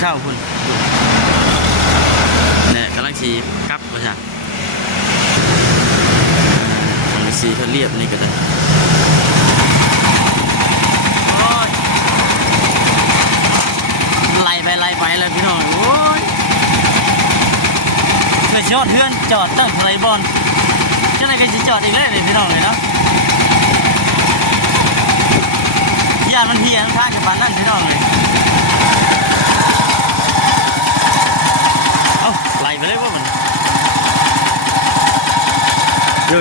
เช้าคุณเนี่ยกำลังสีกลับมาจ้ะฝั่งสีเขาเรียบนี่ก็ได้ไล่ไปเลยพี่น้องโอ้ยเคยจอดเพื่อนจอดตั้งไรบอลจะไหนก็จะจอดอีกแล้วเลยพี่น้องเลยเนาะยานมันเฮียนข้างกับบ้านนั่นพี่น้องเลยเอาไล่ไปเลยว่ามันโย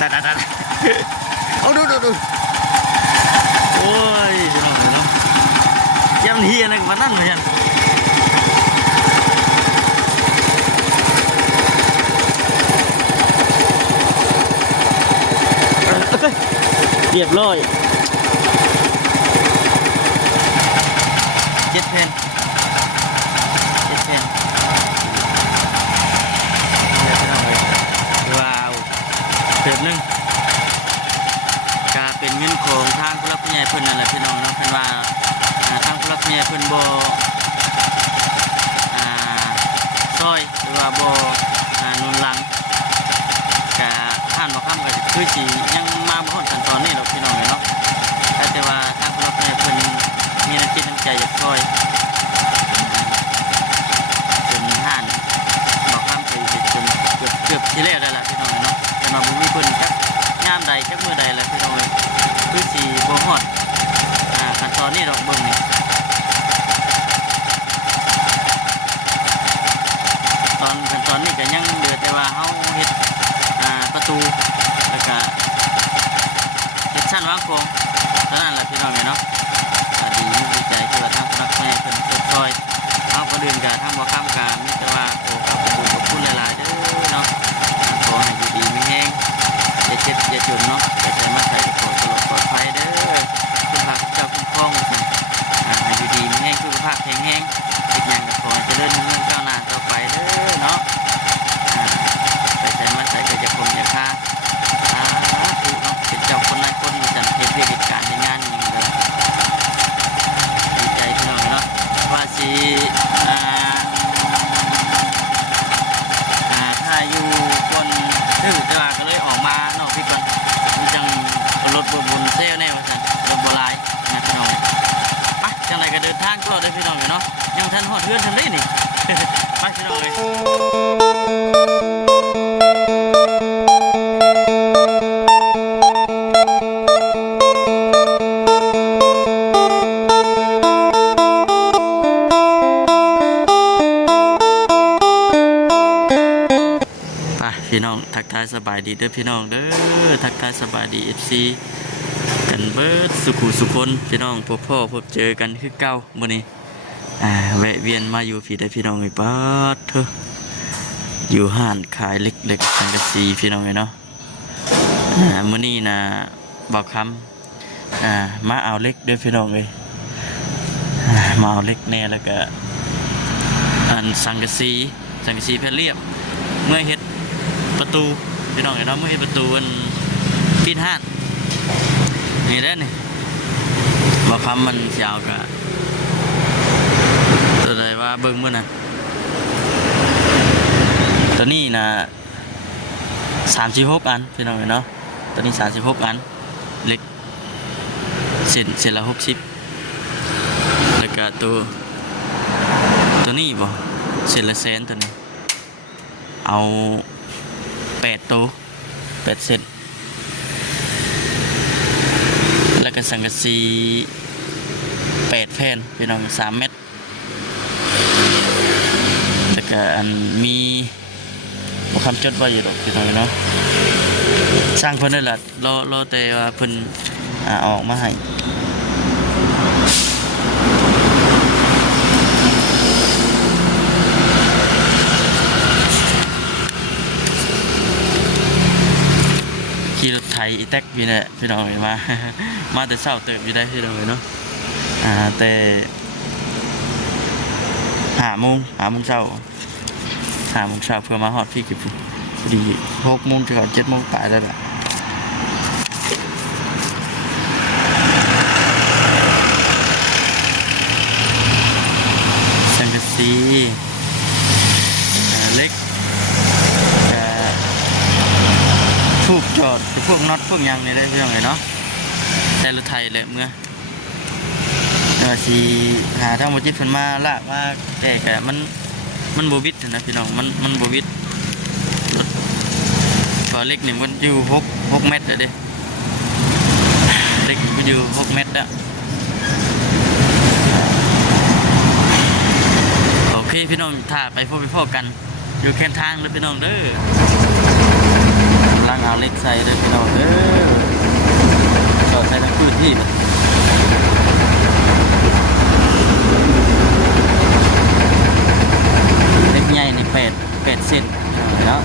ตาเอาดูโอ้ยพี่น้องเลยเนาะยานมันเฮียนกับบ้านนั่นเหมือนกันเรียบร้อยเจ็ดเพนว้าวเติมนึงก็เป็นเงินของทางผู้รับผู้ใหญ่เพิ่นนั่นแหละพี่น้องเนาะเพิ่นว่าทางผู้รับผู้ใหญ่เพิ่นบ่ซอยหรือว่าบ่นุนหลังก็ท่านบ่ค้ำก็คือสิยังมาบ่พ้นขั้นตอนนี้หรอกพี่น้องเนาะแต่ว่าทางผู้รับผู้ใหญ่เพิ่นมีน้ำจิตน้ำใจอยากช่วยจนห่านบ่ค้ำไปจนเกือบสิแล้วได้ล่ะพี่น้องเนาะแต่ว่าบ่มีเพิ่นจักยามใดจักมื้อใดล่ะพี่น้องเอ้ยคือสิบ่ฮอดขั้นตอนนี้ดอกเบิ่งนี่ขั้นตอนนี้ก็ยังเหลือแต่ว่าเฮาเฮ็ดประตูแล้วก็เฮ็ดชั้นวางโครงเท่านั้นแหละพี่น้องเนาะดีมุกดีใจที่ว่าทางผู้รับผู้ใหญ่เพิ่นช่วยเอาคนอื่นก็ทางบ่ค้ำก็มีแต่ว่าขอขอบคุณหลายๆเด้อเนาะขอให้อยู่ดีมีแฮงอย่าเจ็บอย่าจนเนาะอย่าใส่มาใส่ขอตลอดปลอดภัยเด้อคุณพระเจ้าคุ้มครองกันให้อยู่ดีมีแฮงสุขภาพแข็งแรงอีกอย่างก็ขอให้เจริญรุ่งเรืองก้าวหน้าต่อไปเด้อเนาะไปใส่มาใส่ก็จะคงจะค่าถูกเนาะเป็นเจ้าคนหลายคนมีจันเฮ็ดเวียกเหตุการณ์ในงานอย่างนี้เลยดีใจพี่น้องเนาะว่าสิถ้าอยู่คนดื้อแต่ว่าก็เลยออกมาเนาะพี่คนมีจังรถบุญเซลแน่ว่าซั่นรถโบราณนะพี่น้องไปจังไรก็เดินทางก็ได้พี่น้องเนาะยังทันหอดเพื่อนทันได้นี่ ไปพี่น้องเลยพี่น้องทักทายสบายดีเด้อพี่น้องเด้อทักทายสบายดี FC กันเบิดสุขุสุคนพี่น้องพบพ่อพบเจอกันคือเก่ามื้อนี้แวะเวียนมาอยู่พี่ได้พี่น้องไอ้บ้าเถอะอยู่ห้านขายเล็กๆสังกะสีพี่น้องไอ้เนาะมื้อนี้นะบอกคำมาเอาเล็กเด้อพี่น้องเลยมาเอาเล็กแน่แล้วก็สังกะสีแผ่นเรียบเมื่อเฮ็ดประตูพี่น้องเห็นเนาะเมื่อเห็นประตูมันปิดห้านนี่ได้นี่บอกคำมันยาวกะตัวใดว่าเบิ้งมื่อน่ะตัวนี้นะ36 อันพี่น้องเห็นเนาะตัวนี้36 อันเล็กเส้นละ60แล้วก็ตัวนี้บ่เส้นละแสนตัวนี้เอา8 ตัว 8 เซนแล้วก็สังกะสี8 แผ่นพี่น้อง3 เม็ดแล้วก็มีคำจดไว้อยู่ดอกพี่น้องเนาะสร้างเพิ่นได้ละรอแต่ว่าเพิ่นออกมาให้ขี่รถไถอีแท็กพี่เนี่ยพี่น้องมาแต่เช้าเติบอยู่ได้พี่น้องเนาะแต่5 โมงเช้าเพื่อมาฮอดพี่กี่ปุ๊บดี6 โมงถึง7 โมงปลายแล้วแหละ ดพวกยังนี่ได้เรื่องเลยเนาะแต่รถไทยเลยเมื่อสีหาทางบจิตเพิ่นมาลากมาแต่มันโบวิดนะพี่น้องมันโบวิดรถก็เล็กนี่มันอยู่6 เมตรเลยเด้เล็กมันอยู่6 เมตรอะโอเคพี่น้องถ้าไปพ่อกันอยู่แค่ทางเลยพี่น้องเด้อล้างเอาเล็กใส่เลยพี่น้องเด้อต่อใส่ทั้งพื้นที่เลยเล็กใหญ่นี่8 เซนเนาะ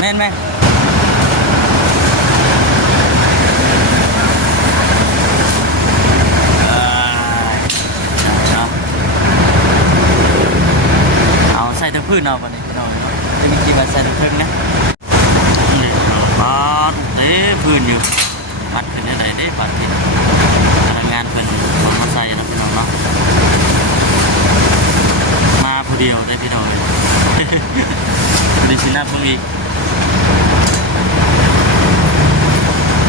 แม่นไหมเอาใส่ทั้งพื้นเอาไปนี่พี่น้องจะมีกี่บาทใส่ทั้งพื้นนะนี่บาดเต้พื้นอยู่บัดขึ้นได้ไหนได้บัดขึ้นพนักงานเพิ่นมาใส่นะพี่น้องเนาะมาผู้เดียวได้พี่น้องเลยมีสินับเพิ่งอีก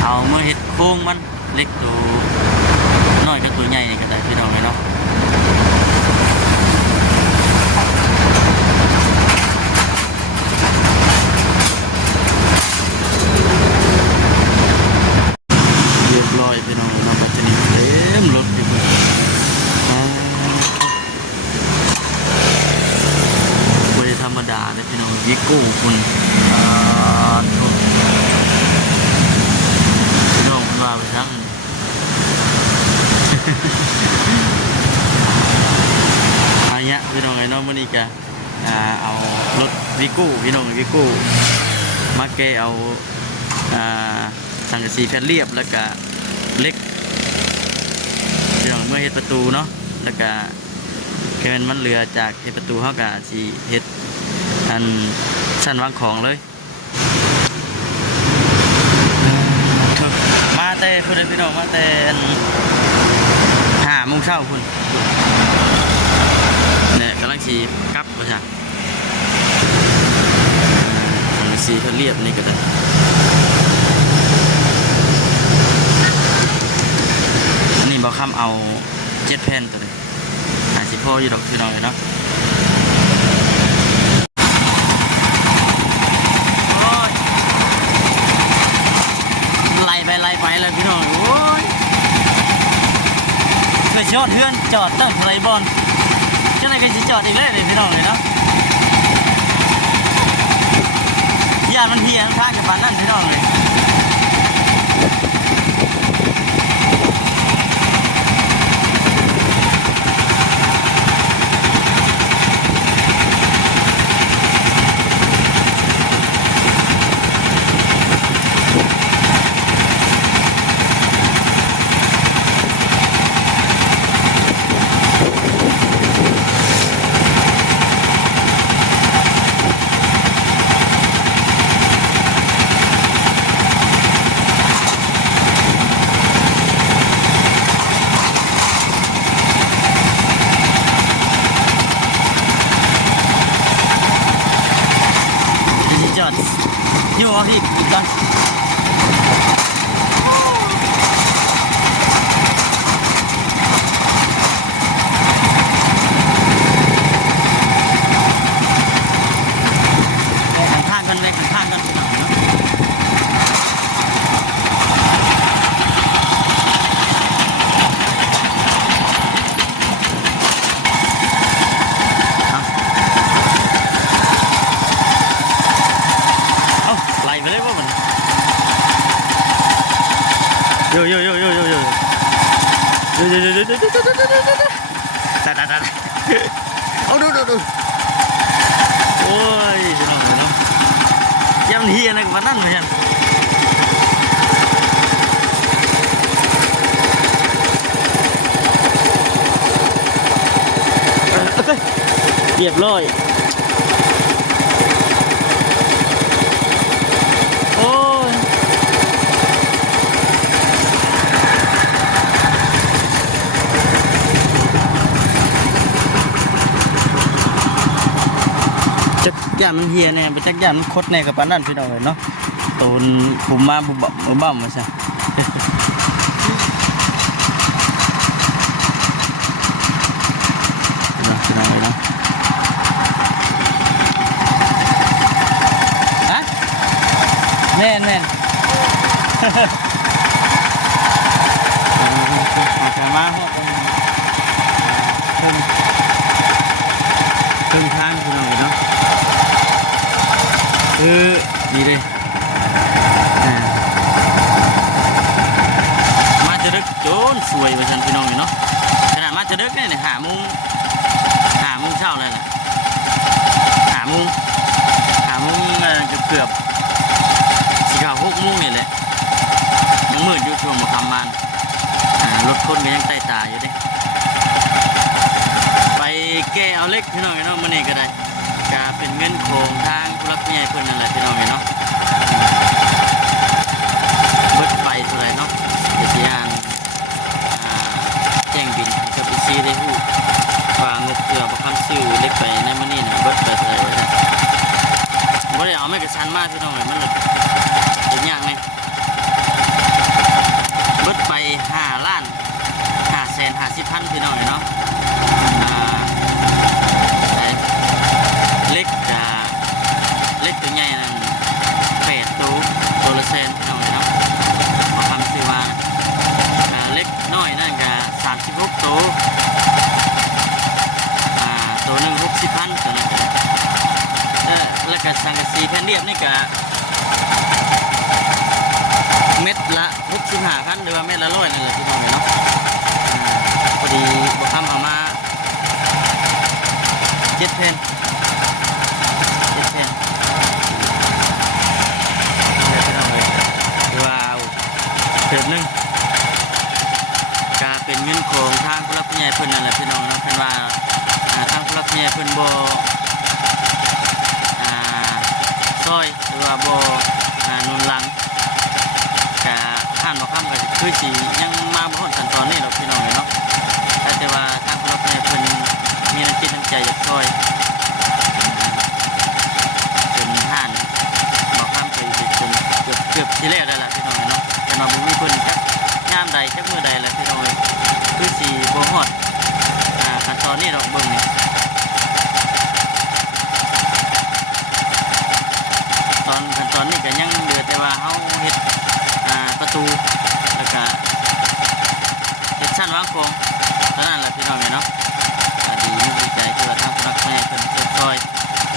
เอาเมื่อเห็ดโค้งมันเล็กตัวน้อยกับตัวใหญ่ก็ได้พี่น้องเลยเนาะเรียบร้อยพี่น้องเนาะปัจจุบันเต็มรถอยู่เลยไม่ธรรมดาเลยพี่น้องวิโก้คุณพี่น้องมาไปทั้งอะไรเงี้ยพี่น้องไอ้น้องมันอีกอะเอารถวิโก้พี่น้องวิโก้มาแกเอาสังกะสีแผ่นเรียบแล้วก็เล็กพี่น้องเมื่อเฮ็ดประตูเนาะแล้วก็แค่มันเรือจากเฮ็ดประตูเขากับสีเฮ็ดอันชั้นวางของเลยมาแต่คุณพี่น้องมาแต่5 โมงเช้าคุณเนี่ยกำลังสีกลับมาจ้ะสีเขาเรียบนี่ก็ได้นี่บอกคำเอา7 แผ่นตัวเลย50 พ่ออยู่ดอกพี่น้องเลยเนาะไล่ไปเลยพี่น้องโอ้ยเคยจอดเพื่อนจอดตั้งไรบอลก็เลยก็จะจอดอีกเลยพี่น้องเลยเนาะยานมันเพียงข้างกับบ้านนั่นพี่น้องเลยอยู่อ่ะพี่อีกกันข้างกันเล็กข้างกันโยตาเอาดูโอ้ยจะนอนเลยเนาะยังเฮียอะไรกับมันนั่นไหมฮะ เรียบร้อยโอ้ยจักยานมันเฮียแน่ไปจักยานมันคดแน่กับปานนั้นพี่น้องเลยเนาะตูนคุมมาบุบบ้ามาซะพี่น้องเลยเนาะฮะแม่นมาครึ่งทางพี่น้องเลยเนาะดีเลยมาจะดึกโจนสวยไปชันพี่น้องเนาะขนาดมาจะดึกเนี่ยหามุ้งเช้าเลยแหละหามุ้งเกือบสิข่าว6 โมงนี่แหละยังมืดอยู่ช่วงหมดทำมันรถคนก็ยังใต้ตาอยู่ดิไปแก้เอาเล็กพี่น้องเนาะมันนี่ก็ได้จะเป็นเงินโครงทางผู้รักผู้ใหญ่เพิ่นนั่นแหละพี่น้องเนาะเบิดไปเท่าไรเนาะเดี๋ยวจะแจ้งบินกับอีซีได้ฮู้ว่างบเกือบคำซื้อเล็กไปในมื้อนี้น่ะเบิดไปเท่าไรวะเนี่ยบ่ได้เอาไม่กระชั้นมากพี่น้องเลยมันเลยเป็นยากไงเบิดไป5,550,000พี่น้องเลยเนาะเล็กตัวใหญ่นั่น8 ตัวละแสนพี่น้องเลยเนาะมาทำซื้อมาเล็กน้อยนั่นก็36 ตัวหนึ่ง60,000ตัวนั้นก็แล้วก็สังกะสีแผ่นเรียบนี่ก็เม็ดละ65,000หรือว่าเม็ดละ100นั่นแหละพี่น้องเลยเนาะพอดีบ่ทำเอามา7 แผ่นเถิดนึงก็เป็นเงินของทางผู้รักผู้ใหญ่เพิ่นนั่นแหละพี่น้องเนาะเพิ่นว่าทางผู้รักผู้ใหญ่เพิ่นบ่ซอยหรือว่าบ่หนุนหลังก็ห้ามบ่ค้ำก็คือสิยังมาบ่ฮอดขั้นตอนนี้หรอกพี่น้องเนาะแต่ว่าทางผู้รักผู้ใหญ่เพิ่นมีน้ำจิตน้ำใจอยากซอยเป็นห้านบ่ค้ำก็สิเป็นเกือบสิแล้วได้ล่ะพี่น้องเนาะแต่ว่าบ่มีเพิ่นจักยามใดจักมื้อใดล่ะพี่น้องคือสิบ่ฮอดขั้นตอนนี้ดอกเบิ่งนี่ขั้นตอนนี้ก็ยังเหลือแต่ว่าเฮาเฮ็ดประตูแล้วก็เฮ็ดชั้นวางโครงเท่านั้นแหละพี่น้องเนาะดีมีดีใจที่ว่าทางผู้รักผู้ใหญ่เพิ่นช่วย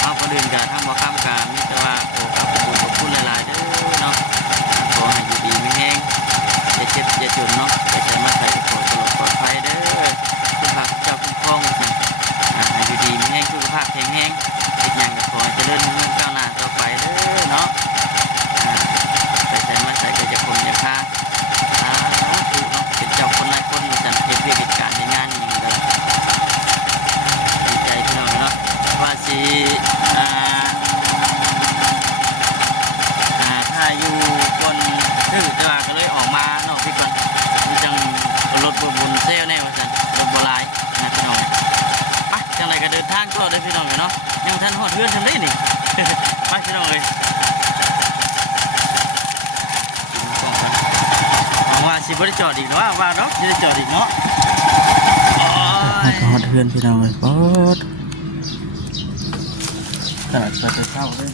เฮาคนอื่นก็ทางบ่ค้ำก็มีแต่ว่าขอบคุณหลายๆเด้อเนาะขอให้อยู่ดีมีแรงอย่าเจ็บอย่าจนเนาะอย่าใจมาใส่ขอตลอดปลอดภัยเด้อคุณพระเจ้าคุ้มครองให้อยู่ดีมีแรงสุขภาพแข็งแรงอีกอย่างก็ขอให้เจริญรุ่งเรืองก้าวหน้าต่อไปเด้อเนาะใจมาใส่ก็จะคงจะพาถูกเนาะเป็นเจ้าคนหลายคนจัดเฮ็ดเวียกกิจการในงานอย่างเดียวดีใจพี่น้องเนาะว่าสิถ้าอยู่คนถือแต่ว่าก็เลยออกมาเนาะพี่ก่อนมันจังรถบุญเซลแน่ว่าซั่นรถโบราณนะพี่น้องไปจังไรก็เดินทางต่อได้พี่น้องเนาะยังทันฮอดเฮือนทำได้นี่ ไปพี่น้องเลยว่าสิบริจอดอีกว่าเนาะจะได้จอดอีกเนาะฮอดเฮือนพี่น้องเลยปอดขนาดจะเข้าเลย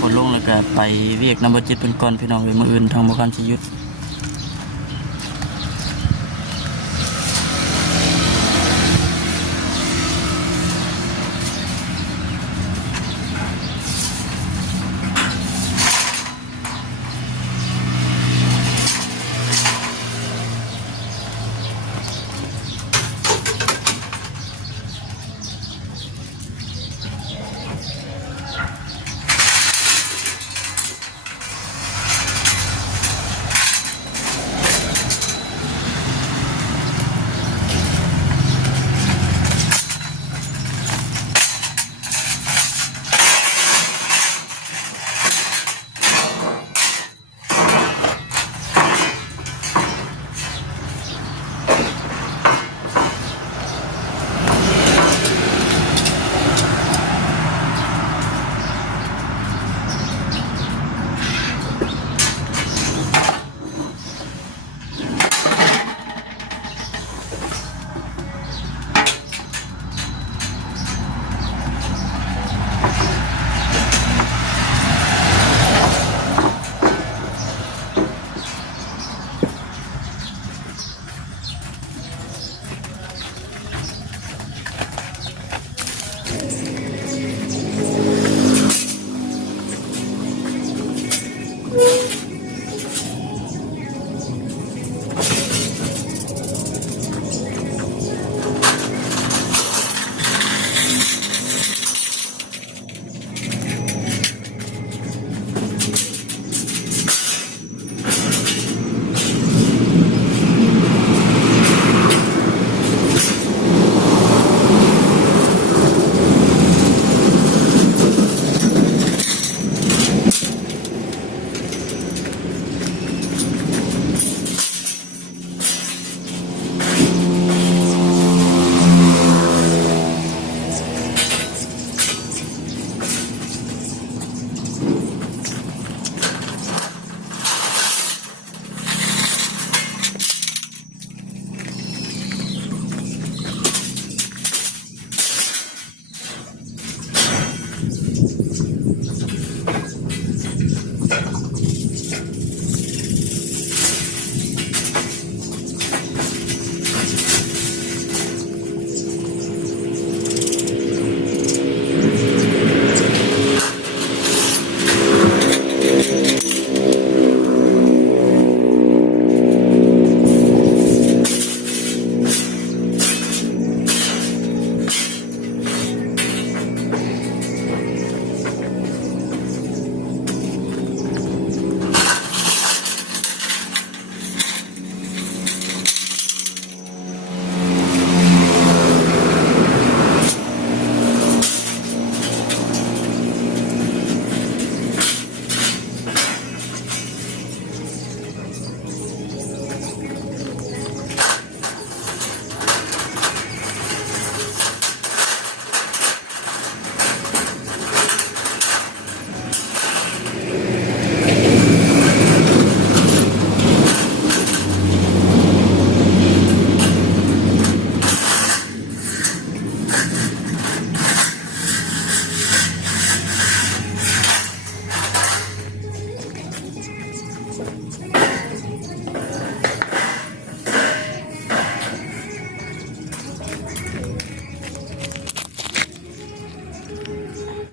พอลงแล้วก็ไปเวียกน้ำบ่จิตเพิ่นก่อนพี่น้องเอ้ยมื้ออื่นทางบ่คันสิหยุด